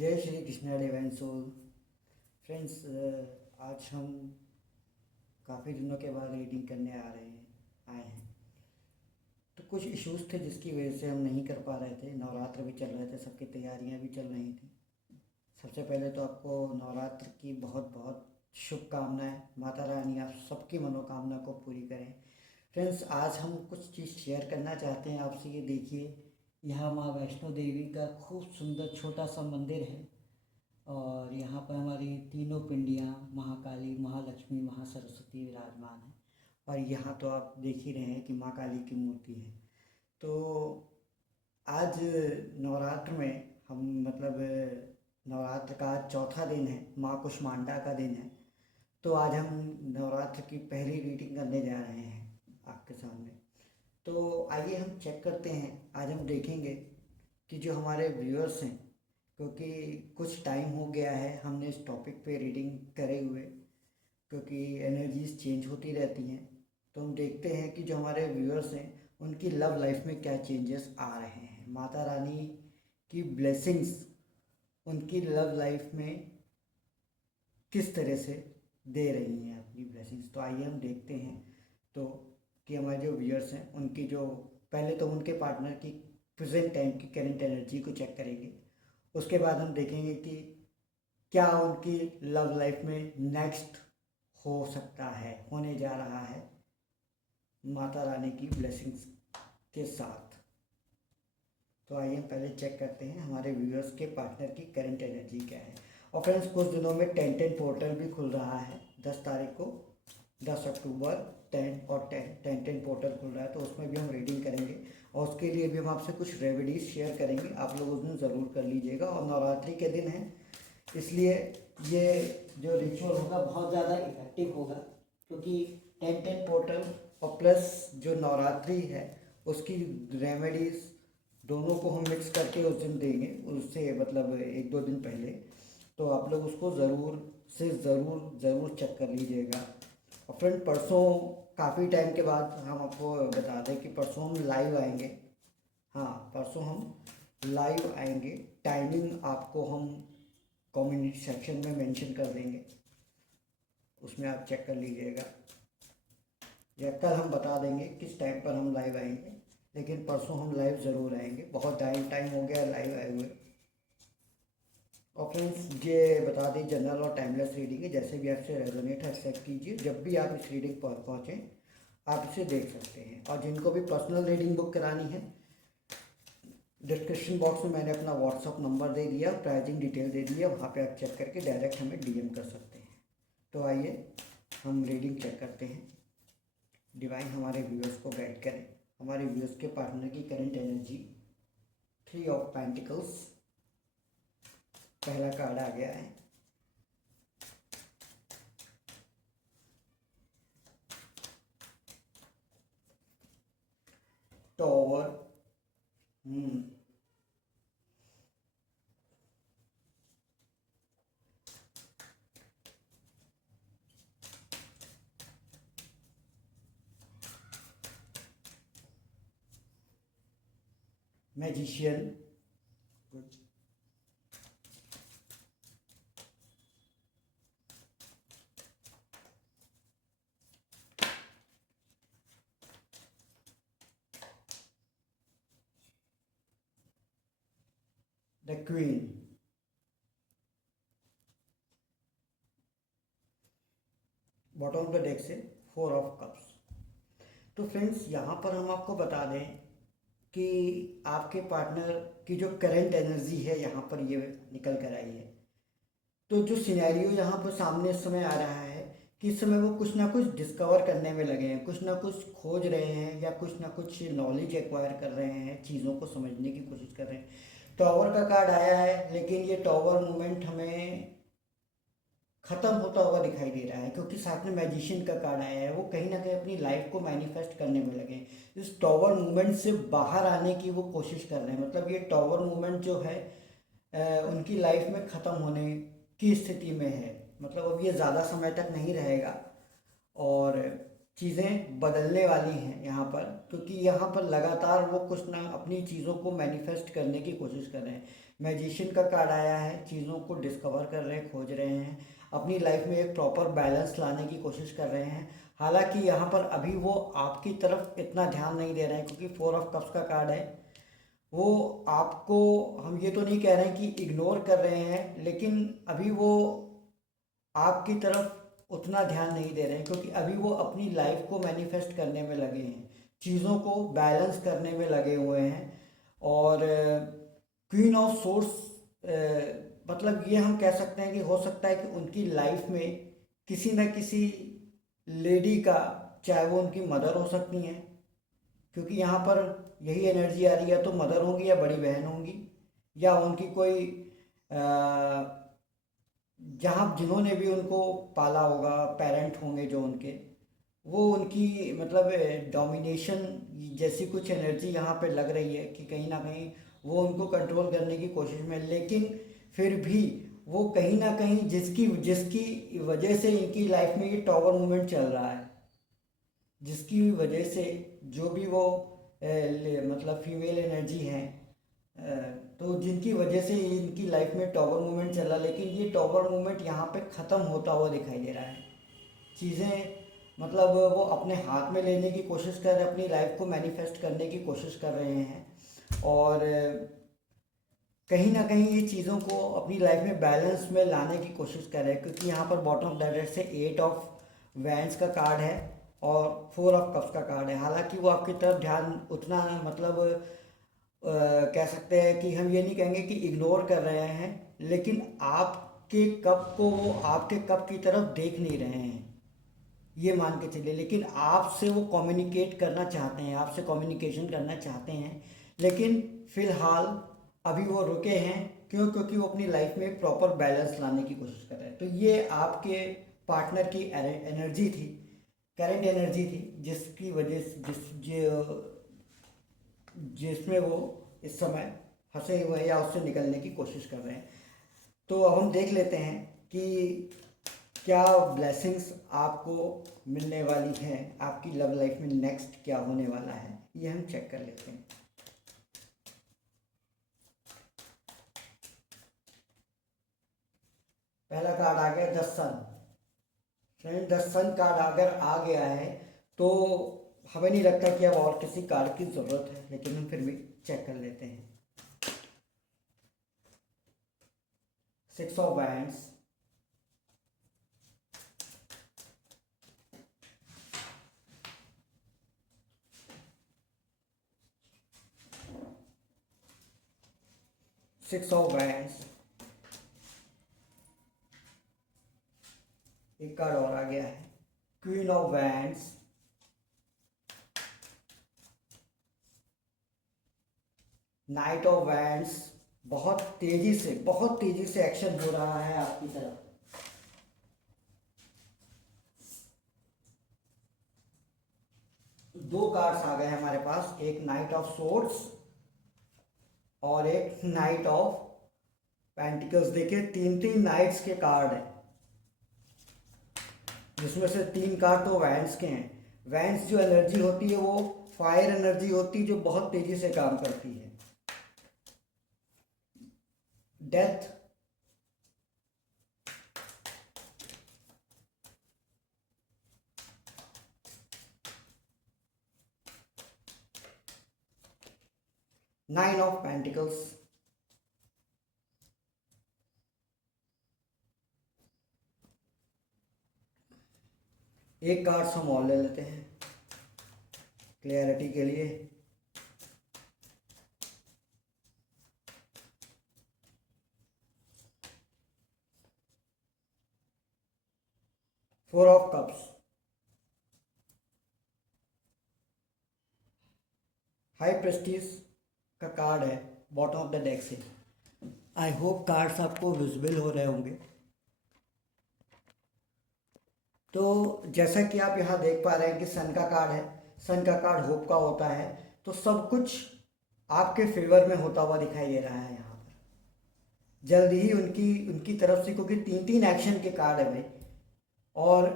जय Shri Krishna divine soul. Friends, आज हम काफ़ी दिनों के बाद रीडिंग करने आए हैं। तो कुछ इश्यूज थे जिसकी वजह से हम नहीं कर पा रहे थे। नवरात्र भी चल रहे थे, सबकी तैयारियां भी चल रही थी। सबसे पहले तो आपको नवरात्र की बहुत बहुत शुभकामनाएं। माता रानी आप सबकी मनोकामना को पूरी करें। फ्रेंड्स, आज हम कुछ चीज़ शेयर करना चाहते हैं आपसे। ये देखिए, यहाँ माँ वैष्णो देवी का खूब सुंदर छोटा सा मंदिर है। और यहाँ पर हमारी तीनों पिंडियाँ महाकाली, महालक्ष्मी, महासरस्वती विराजमान हैं। और यहाँ तो आप देख ही रहे हैं कि माँ काली की मूर्ति है। तो आज नवरात्र में हम नवरात्र का आज चौथा दिन है, माँ कुष्मांडा का दिन है। तो आज हम नवरात्र की पहली रीडिंग करने जा रहे हैं आपके सामने। तो आइए हम चेक करते हैं। आज हम देखेंगे कि जो हमारे व्यूअर्स हैं, क्योंकि कुछ टाइम हो गया है हमने इस टॉपिक पे रीडिंग करे हुए, क्योंकि एनर्जीज चेंज होती रहती हैं। तो हम देखते हैं कि जो हमारे व्यूअर्स हैं उनकी लव लाइफ में क्या चेंजेस आ रहे हैं। माता रानी की ब्लेसिंग्स उनकी लव लाइफ में किस तरह से दे रही हैं अपनी ब्लेसिंग्स। तो आइए हम देखते हैं तो कि हमारे जो व्यूअर्स हैं उनकी जो पहले तो उनके पार्टनर की प्रेजेंट टाइम की करंट एनर्जी को चेक करेंगे। उसके बाद हम देखेंगे कि क्या उनकी लव लाइफ में नेक्स्ट हो सकता है, होने जा रहा है माता रानी की ब्लेसिंग्स के साथ। तो आइए हम पहले चेक करते हैं हमारे व्यूअर्स के पार्टनर की करंट एनर्जी क्या है। और फ्रेंड्स, कुछ दिनों में 10-10 पोर्टल भी खुल रहा है। 10 तारीख को, 10 अक्टूबर 10 और 10-10 पोर्टल खुल रहा है। तो उसमें भी हम रीडिंग करेंगे और उसके लिए भी हम आपसे कुछ रेमेडीज शेयर करेंगे। आप लोग उस दिन ज़रूर कर लीजिएगा। और नवरात्रि के दिन है, इसलिए ये जो रिचुअल होगा बहुत ज़्यादा इफेक्टिव होगा, क्योंकि 10-10 पोर्टल और प्लस जो नवरात्रि है उसकी रेमेडीज़ दोनों को हम मिक्स करके उस दिन देंगे, उससे मतलब 1-2 दिन पहले। तो आप लोग उसको ज़रूर चेक कर लीजिएगा। और फ्रेंड, परसों काफ़ी टाइम के बाद हम आपको बता दें कि परसों हम लाइव आएंगे। हाँ, परसों हम लाइव आएंगे। टाइमिंग आपको हम कम्युनिटी सेक्शन में मेंशन कर देंगे, उसमें आप चेक कर लीजिएगा। या कल हम बता देंगे किस टाइम पर हम लाइव आएंगे, लेकिन परसों हम लाइव ज़रूर आएंगे। बहुत टाइम हो गया लाइव आए हुए। और फ्रेंड्स, ये बता दें जनरल और टाइमलेस रीडिंग है, जैसे भी आपसे रेजोनेट है एक्सेप्ट कीजिए। जब भी आप इस रीडिंग पर पहुँचें आप इसे देख सकते हैं। और जिनको भी पर्सनल रीडिंग बुक करानी है, डिस्क्रिप्शन बॉक्स में मैंने अपना व्हाट्सअप नंबर दे दिया, प्राइसिंग डिटेल दे दिया, वहाँ पे आप चेक करके डायरेक्ट हमें डीएम कर सकते हैं। तो आइए हम रीडिंग चेक करते हैं। डिवाइन हमारे व्यूअर्स को गाइड करें। हमारे व्यूअर्स के पार्टनर की करंट एनर्जी 3 ऑफ पेंटिकल्स पहला कार्ड आ गया है। Tower, magician, the queen, bottom of the deck से 4 ऑफ कप्स। तो फ्रेंड्स, यहाँ पर हम आपको बता दें कि आपके पार्टनर की जो करंट एनर्जी है यहाँ पर ये निकल कर आई है। तो जो सिनेरियो यहाँ पर सामने इस समय आ रहा है कि इस समय वो कुछ ना कुछ डिस्कवर करने में लगे हैं, कुछ ना कुछ खोज रहे हैं, या कुछ ना कुछ नॉलेज एक्वायर कर रहे हैं, चीज़ों को समझने की कोशिश कर रहे हैं। टॉवर का कार्ड आया है, लेकिन ये टॉवर मूवमेंट हमें ख़त्म होता हुआ दिखाई दे रहा है, क्योंकि साथ में मैजिशियन का कार्ड आया है। वो कहीं ना कहीं अपनी लाइफ को मैनिफेस्ट करने में लगे हैं। इस टॉवर मूवमेंट से बाहर आने की वो कोशिश कर रहे हैं। मतलब ये टॉवर मूवमेंट जो है उनकी लाइफ में ख़त्म होने की स्थिति में है। मतलब अब ये ज़्यादा समय तक नहीं रहेगा और चीज़ें बदलने वाली हैं यहाँ पर, क्योंकि यहाँ पर लगातार वो कुछ ना अपनी चीज़ों को मैनिफेस्ट करने की कोशिश कर रहे हैं। मैजिशियन का कार्ड आया है, चीज़ों को डिस्कवर कर रहे हैं, खोज रहे हैं, अपनी लाइफ में एक प्रॉपर बैलेंस लाने की कोशिश कर रहे हैं। हालांकि यहाँ पर अभी वो आपकी तरफ इतना ध्यान नहीं दे रहे हैं, क्योंकि 4 ऑफ कप्स का कार्ड है। वो आपको, हम ये तो नहीं कह रहे हैं कि इग्नोर कर रहे हैं, लेकिन अभी वो आपकी तरफ उतना ध्यान नहीं दे रहे हैं, क्योंकि अभी वो अपनी लाइफ को मैनिफेस्ट करने में लगे हैं, चीज़ों को बैलेंस करने में लगे हुए हैं। और क्वीन ऑफ सोर्स, मतलब ये हम कह सकते हैं कि हो सकता है कि उनकी लाइफ में किसी न किसी लेडी का, चाहे वो उनकी मदर हो सकती हैं, क्योंकि यहाँ पर यही एनर्जी आ रही है, तो मदर होंगी या बड़ी बहन होंगी, या उनकी कोई जहाँ जिन्होंने भी उनको पाला होगा, पेरेंट होंगे जो उनके, वो उनकी मतलब डोमिनेशन जैसी कुछ एनर्जी यहाँ पे लग रही है कि कहीं ना कहीं वो उनको कंट्रोल करने की कोशिश में। लेकिन फिर भी वो कहीं ना कहीं जिसकी जिसकी वजह से इनकी लाइफ में ये टॉवर मूवमेंट चल रहा है, जिसकी वजह से जो भी वो मतलब फीमेल एनर्जी है, तो जिनकी वजह से इनकी लाइफ में टॉवर मूवमेंट चल रहा, लेकिन ये टॉवर मूवमेंट यहाँ पे ख़त्म होता हुआ दिखाई दे रहा है। चीज़ें मतलब वो अपने हाथ में लेने की कोशिश कर रहे हैं, अपनी लाइफ को मैनिफेस्ट करने की कोशिश कर रहे हैं, और कहीं ना कहीं ये चीज़ों को अपनी लाइफ में बैलेंस में लाने की कोशिश कर रहे हैं, क्योंकि यहाँ पर बॉटम ऑफ द डेक से 8 ऑफ वैंड्स का कार्ड है और 4 ऑफ कप्स का कार्ड है। हालांकि वो आपकी तरफ ध्यान उतना मतलब कह सकते हैं कि हम ये नहीं कहेंगे कि इग्नोर कर रहे हैं, लेकिन आपके कप को वो आपके कप की तरफ देख नहीं रहे हैं, ये मान के चलिए। लेकिन आपसे वो कम्युनिकेट करना चाहते हैं, आपसे कम्युनिकेशन करना चाहते हैं, लेकिन फिलहाल अभी वो रुके हैं। क्यों? क्योंकि वो अपनी लाइफ में एक प्रॉपर बैलेंस लाने की कोशिश कर रहे हैं। तो ये आपके पार्टनर की एनर्जी थी, करंट एनर्जी थी, जिसकी वजह से जिसमें वो इस समय फंसे हुए हैं या उससे निकलने की कोशिश कर रहे हैं। तो अब हम देख लेते हैं कि क्या ब्लेसिंग्स आपको मिलने वाली हैं, आपकी लव लाइफ में नेक्स्ट क्या होने वाला है, ये हम चेक कर लेते हैं। पहला कार्ड आ गया the sun. Friend, the sun card अगर आ गया है तो हमें नहीं लगता कि अब और किसी कार्ड की ज़रूरत है, लेकिन हम फिर भी चेक कर लेते हैं। 6 of wands, six of wands, एक कार्ड और आ गया है queen of wands, night of wands. बहुत तेजी से एक्शन हो रहा है आपकी तरफ। दो कार्ड्स आ गए हमारे पास, एक नाइट ऑफ सोर्ड्स और एक नाइट ऑफ पेंटिकल्स। देखिए 3 नाइट्स के कार्ड हैं, जिसमें से 3 कार्ड तो वैंड्स के हैं। वैंड्स जो एनर्जी होती है वो फायर एनर्जी होती है, जो बहुत तेजी से काम करती है। डेथ, नाइन ऑफ पेंटिकल्स, एक कार्ड हम और ले लेते हैं क्लियरिटी के लिए। Four of cups, high Prestige का कार्ड है बॉटम ऑफ द डेक से। आई होप कार्ड्स आपको विजिबल हो रहे होंगे। तो जैसा कि आप यहाँ देख पा रहे हैं कि सन का कार्ड है, सन का कार्ड होप का होता है, तो सब कुछ आपके फेवर में होता हुआ दिखाई दे रहा है यहाँ पर। जल्द ही उनकी उनकी तरफ से, क्योंकि 3 एक्शन के कार्ड है भाई, और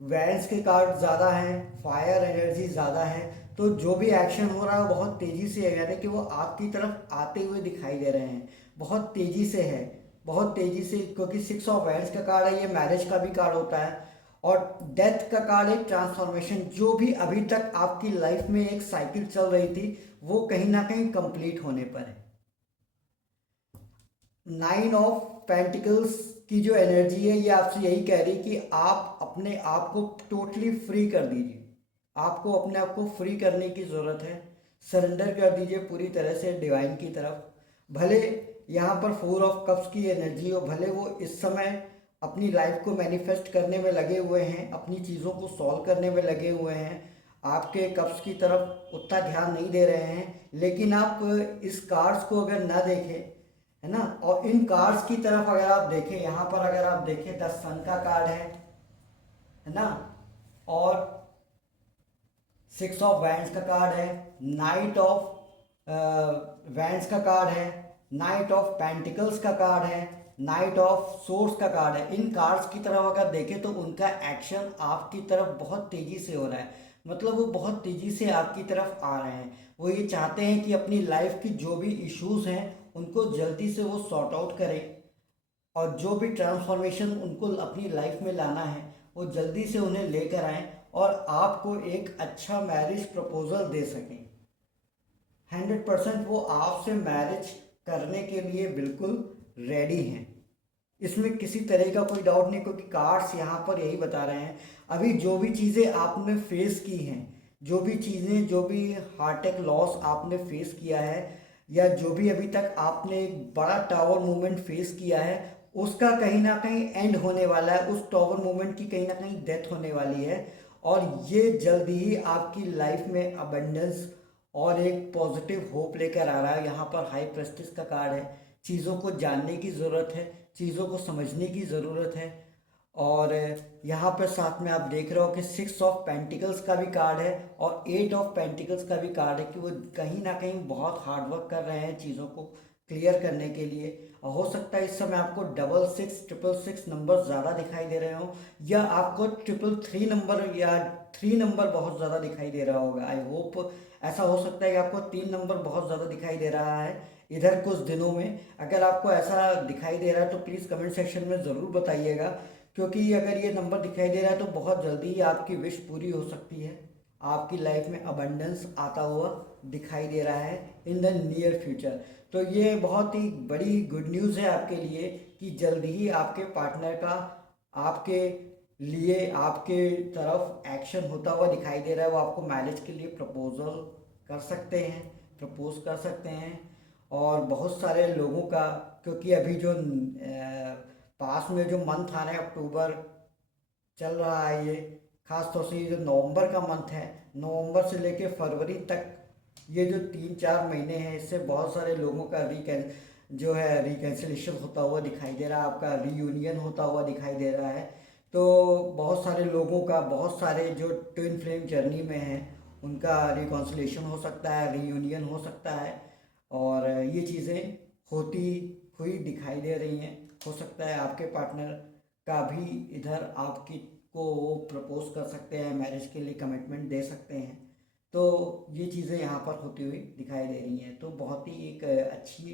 वैंड्स के कार्ड ज़्यादा हैं, फायर एनर्जी ज़्यादा है, तो जो भी एक्शन हो रहा है वो बहुत तेज़ी से है, यानी कि वो आपकी तरफ आते हुए दिखाई दे रहे हैं। बहुत तेज़ी से है, बहुत तेज़ी से, क्योंकि 6 ऑफ वैंड्स का कार्ड है, ये मैरिज का भी कार्ड होता है। और डेथ का कार्ड एक ट्रांसफॉर्मेशन, जो भी अभी तक आपकी लाइफ में एक साइकिल चल रही थी वो कहीं ना कहीं कंप्लीट होने पर है। 9 ऑफ पेंटिकल्स की जो एनर्जी है ये आपसे यही कह रही है कि आप अपने आप को टोटली फ्री कर दीजिए। आपको अपने आप को फ्री करने की ज़रूरत है। सरेंडर कर दीजिए पूरी तरह से डिवाइन की तरफ। भले यहाँ पर 4 ऑफ कप्स की एनर्जी हो, भले वो इस समय अपनी लाइफ को मैनिफेस्ट करने में लगे हुए हैं, अपनी चीज़ों को सॉल्व करने में लगे हुए हैं, आपके कप्स की तरफ उतना ध्यान नहीं दे रहे हैं, लेकिन आप इस कार्ड्स को अगर ना देखें, है ना, और इन कार्ड्स की तरफ अगर आप देखें, यहाँ पर अगर आप देखें 10 सन का कार्ड है ना, और 6 ऑफ वैंड्स का कार्ड है, नाइट ऑफ वैंड्स का कार्ड है, नाइट ऑफ पेंटिकल्स का कार्ड है, नाइट ऑफ सोर्स का कार्ड है। इन कार्ड्स की तरफ अगर देखें तो उनका एक्शन आपकी तरफ बहुत तेज़ी से हो रहा है, मतलब वो बहुत तेज़ी से आपकी तरफ आ रहे हैं। वो ये चाहते हैं कि अपनी लाइफ की जो भी इश्यूज हैं उनको जल्दी से वो सॉर्ट आउट करें, और जो भी ट्रांसफॉर्मेशन उनको अपनी लाइफ में लाना है वो जल्दी से उन्हें लेकर आएँ और आपको एक अच्छा मैरिज प्रपोजल दे सकें। 100% वो आपसे मैरिज करने के लिए बिल्कुल रेडी हैं, इसमें किसी तरह का कोई डाउट नहीं, क्योंकि कार्ड्स यहाँ पर यही बता रहे हैं अभी जो भी चीज़ें आपने फेस की हैं, जो भी चीज़ें, जो भी हार्ट लॉस आपने फेस किया है, या जो भी अभी तक आपने एक बड़ा टावर मूवमेंट फेस किया है, उसका कहीं ना कहीं एंड होने वाला है, उस टावर मूवमेंट की कहीं ना कहीं डेथ होने वाली है। और ये जल्दी ही आपकी लाइफ में अबंडेंस और एक पॉजिटिव होप लेकर आ रहा है। यहाँ पर हाई प्रेस्टिज का कार्ड है, चीज़ों को जानने की ज़रूरत है, चीज़ों को समझने की ज़रूरत है। और यहाँ पर साथ में आप देख रहे हो कि 6 ऑफ पेंटिकल्स का भी कार्ड है और 8 ऑफ पेंटिकल्स का भी कार्ड है, कि वो कहीं ना कहीं बहुत हार्ड वर्क कर रहे हैं चीज़ों को क्लियर करने के लिए। और हो सकता है इस समय आपको 6666 नंबर ज़्यादा दिखाई दे रहे हो, या आपको 333 नंबर या 3 नंबर बहुत ज़्यादा दिखाई दे रहा होगा। आई होप ऐसा हो सकता है कि आपको 3 नंबर बहुत ज़्यादा दिखाई दे रहा है इधर कुछ दिनों में। अगर आपको ऐसा दिखाई दे रहा है तो प्लीज़ कमेंट सेक्शन में ज़रूर बताइएगा, क्योंकि अगर ये नंबर दिखाई दे रहा है तो बहुत जल्दी ही आपकी विश पूरी हो सकती है। आपकी लाइफ में अबंडेंस आता हुआ दिखाई दे रहा है इन द नियर फ्यूचर। तो ये बहुत ही बड़ी गुड न्यूज़ है आपके लिए कि जल्दी ही आपके पार्टनर का आपके लिए, आपके तरफ एक्शन होता हुआ दिखाई दे रहा है। वो आपको मैरिज के लिए प्रपोजल कर सकते हैं, प्रपोज कर सकते हैं। और बहुत सारे लोगों का, क्योंकि अभी जो पास में जो मंथ आ रहा है अक्टूबर चल रहा है, ये खास तौर से ये जो नवंबर का मंथ है, नवंबर से लेके फरवरी तक ये जो 3-4 महीने हैं, इससे बहुत सारे लोगों का जो है रिकैंसिलेशन होता हुआ दिखाई दे रहा है, आपका रीयूनियन होता हुआ दिखाई दे रहा है। तो बहुत सारे लोगों का, बहुत सारे जो ट्विन फ्लेम जर्नी में हैं उनका रिकॉन्सिलेशन हो सकता है, रीयूनियन हो सकता है। और ये चीज़ें होती हुई दिखाई दे रही हैं। हो सकता है आपके पार्टनर का भी इधर आपकी को वो प्रपोज कर सकते हैं, मैरिज के लिए कमिटमेंट दे सकते हैं। तो ये चीज़ें यहाँ पर होती हुई दिखाई दे रही हैं। तो बहुत ही एक अच्छी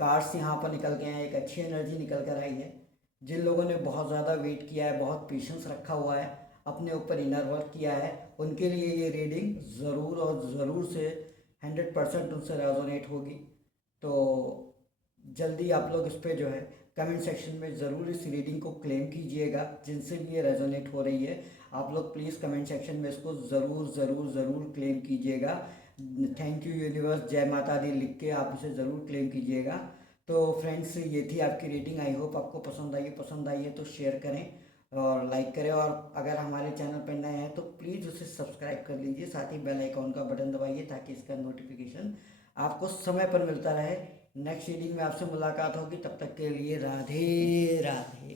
कार्ड्स यहाँ पर निकल के हैं, एक अच्छी एनर्जी निकल कर आई है। जिन लोगों ने बहुत ज़्यादा वेट किया है, बहुत पेशेंस रखा हुआ है, अपने ऊपर इनर वर्क किया है, उनके लिए ये रीडिंग ज़रूर और ज़रूर से 100% उनसे रेजोनेट होगी। तो जल्दी आप लोग इस पर जो है कमेंट सेक्शन में ज़रूर इस रीडिंग को क्लेम कीजिएगा, जिनसे भी ये रेजोनेट हो रही है। आप लोग प्लीज़ कमेंट सेक्शन में इसको ज़रूर ज़रूर ज़रूर क्लेम कीजिएगा। थैंक यू यूनिवर्स, जय माता दी लिख के आप इसे ज़रूर क्लेम कीजिएगा। तो फ्रेंड्स, ये थी आपकी रीडिंग। आई होप आपको पसंद आई है तो शेयर करें और लाइक करें, और अगर हमारे चैनल पर नए हैं तो प्लीज़ उसे सब्सक्राइब कर लीजिए, साथ ही बेल आइकॉन का बटन दबाइए ताकि इसका नोटिफिकेशन आपको समय पर मिलता रहे। नेक्स्ट रीडिंग में आपसे मुलाकात होगी, तब तक के लिए राधे राधे।